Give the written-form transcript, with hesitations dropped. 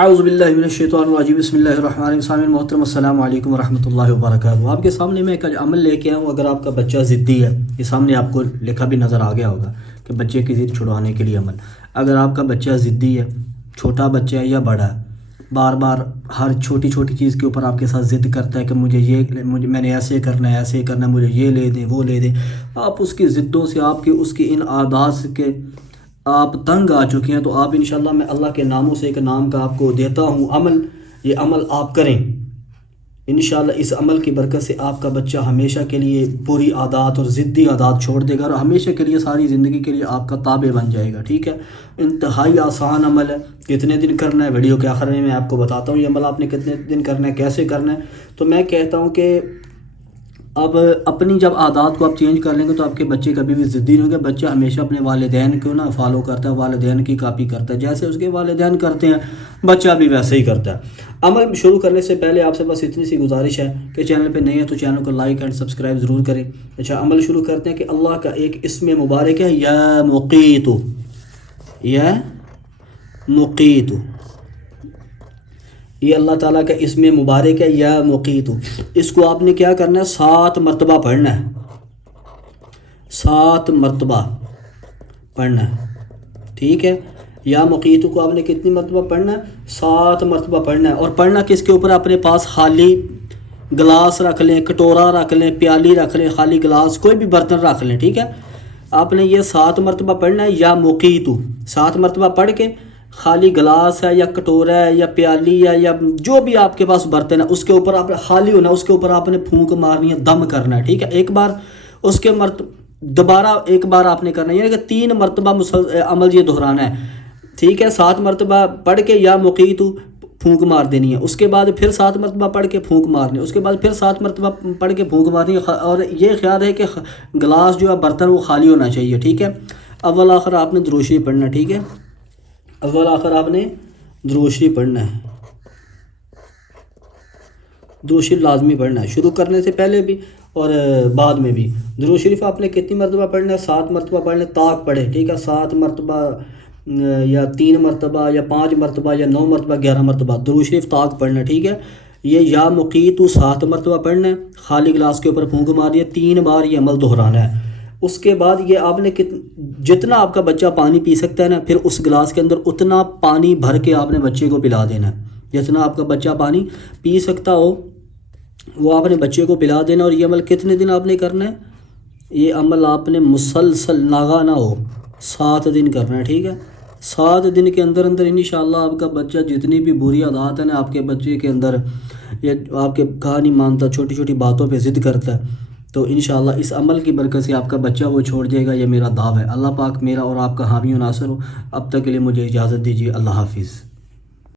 اعوذ باللہ من الشیطان الرجیم بسم اللہ الرحمن الرحیم محترم السلام علیکم ورحمۃ اللہ وبرکاتہ۔ آپ کے سامنے میں ایک عمل لے کے آؤں۔ اگر آپ کا بچہ ضدی ہے، یہ سامنے آپ کو لکھا بھی نظر آ گیا ہوگا کہ بچے کی ضد چھڑوانے کے لیے عمل۔ اگر آپ کا بچہ ضدی ہے، چھوٹا بچہ ہے یا بڑا ہے، بار بار ہر چھوٹی چھوٹی چیز کے اوپر آپ کے ساتھ ضد کرتا ہے کہ میں نے ایسے کرنا ہے، ایسے کرنا ہے، مجھے یہ لے دیں وہ لے دیں، آپ اس کی ضدوں سے، اس کی ان عادات کے آپ تنگ آ چکے ہیں، تو آپ انشاءاللہ میں اللہ کے ناموں سے ایک نام کا آپ کو دیتا ہوں عمل، یہ عمل آپ کریں انشاءاللہ۔ اس عمل کی برکت سے آپ کا بچہ ہمیشہ کے لیے بری عادات اور ضدی عادات چھوڑ دے گا اور ہمیشہ کے لیے، ساری زندگی کے لیے آپ کا تابع بن جائے گا، ٹھیک ہے۔ انتہائی آسان عمل ہے۔ کتنے دن کرنا ہے، ویڈیو کے آخر میں آپ کو بتاتا ہوں یہ عمل آپ نے کتنے دن کرنا ہے، کیسے کرنا ہے۔ تو میں کہتا ہوں کہ اب اپنی جب عادات کو آپ چینج کر لیں گے تو آپ کے بچے کبھی بھی ضدی نہیں ہوگا۔ بچہ ہمیشہ اپنے والدین کو فالو کرتا ہے، والدین کی کاپی کرتا ہے، جیسے اس کے والدین کرتے ہیں بچہ بھی ویسے ہی کرتا ہے۔ عمل شروع کرنے سے پہلے آپ سے بس اتنی سی گزارش ہے کہ چینل پہ نئے ہیں تو چینل کو لائک اینڈ سبسکرائب ضرور کریں۔ اچھا، عمل شروع کرتے ہیں کہ اللہ کا ایک اسم مبارک ہے، یا مقیت، یا مقیت، یہ اللہ تعالیٰ کا اسم مبارک ہے، یا مقیت۔ اس کو آپ نے کیا کرنا ہے، 7 مرتبہ پڑھنا ہے، 7 مرتبہ پڑھنا ہے، ٹھیک ہے۔ یا مقیت کو آپ نے کتنی مرتبہ پڑھنا ہے، 7 مرتبہ پڑھنا ہے۔ اور پڑھنا کس کے اوپر، اپنے پاس خالی گلاس رکھ لیں، کٹورا رکھ لیں، پیالی رکھ لیں، خالی گلاس، کوئی بھی برتن رکھ لیں، ٹھیک ہے۔ آپ نے یہ 7 مرتبہ پڑھنا ہے، یا مقیت، 7 مرتبہ پڑھ کے خالی گلاس ہے یا کٹورا ہے یا پیالی ہے یا جو بھی آپ کے پاس برتن ہے، اس کے اوپر آپ خالی ہونا، اس کے اوپر آپ نے پھونک مارنی ہے، دم کرنا ہے، ٹھیک ہے۔ ایک بار اس کے دوبارہ ایک بار آپ نے کرنا ہے، یعنی کہ 3 مرتبہ عمل یہ دہرانا ہے، ٹھیک ہے۔ 7 مرتبہ پڑھ کے یا مقیت پھونک مار دینی ہے، اس کے بعد پھر 7 مرتبہ پڑھ کے پھونک مارنی ہے، اس کے بعد پھر 7 مرتبہ پڑھ کے پھونک مارنی ہے، اور یہ خیال ہے کہ گلاس جو ہے برتن وہ خالی ہونا چاہیے، ٹھیک ہے۔ اول آخر آپ نے درود شریف پڑھنا ہے، ٹھیک ہے، اول آخر آپ نے درود شریف پڑھنا ہے، درود شریف لازمی پڑھنا ہے، شروع کرنے سے پہلے بھی اور بعد میں بھی۔ درود شریف آپ نے کتنی مرتبہ پڑھنا ہے، 7 مرتبہ پڑھنا ہے، طاق پڑھے، ٹھیک ہے۔ 7 مرتبہ یا 3 مرتبہ یا 5 مرتبہ یا 9 مرتبہ 11 مرتبہ درود شریف طاق پڑھنا ہے، ٹھیک ہے۔ یہ یا مقیت 7 مرتبہ پڑھنا ہے، خالی گلاس کے اوپر پھونک ماری ہے، 3 بار یہ عمل دہرانا ہے۔ اس کے بعد یہ آپ نے جتنا آپ کا بچہ پانی پی سکتا ہے نا، پھر اس گلاس کے اندر اتنا پانی بھر کے آپ نے بچے کو پلا دینا ہے، جتنا آپ کا بچہ پانی پی سکتا ہو وہ آپ نے بچے کو پلا دینا۔ اور یہ عمل کتنے دن آپ نے کرنا ہے، یہ عمل آپ نے مسلسل ناغا نہ ہو 7 دن کرنا ہے، ٹھیک ہے۔ 7 دن کے اندر انشاءاللہ آپ کا بچہ جتنی بھی بری عادات ہیں نا آپ کے بچے کے اندر، یہ آپ کے کہا نہیں مانتا، چھوٹی چھوٹی باتوں پہ ضد کرتا ہے، تو انشاءاللہ اس عمل کی برکت سے آپ کا بچہ وہ چھوڑ جائے گا، یہ میرا دعویٰ ہے۔ اللہ پاک میرا اور آپ کا حامی و ناصر ہو۔ اب تک کے لیے مجھے اجازت دیجیے، اللہ حافظ۔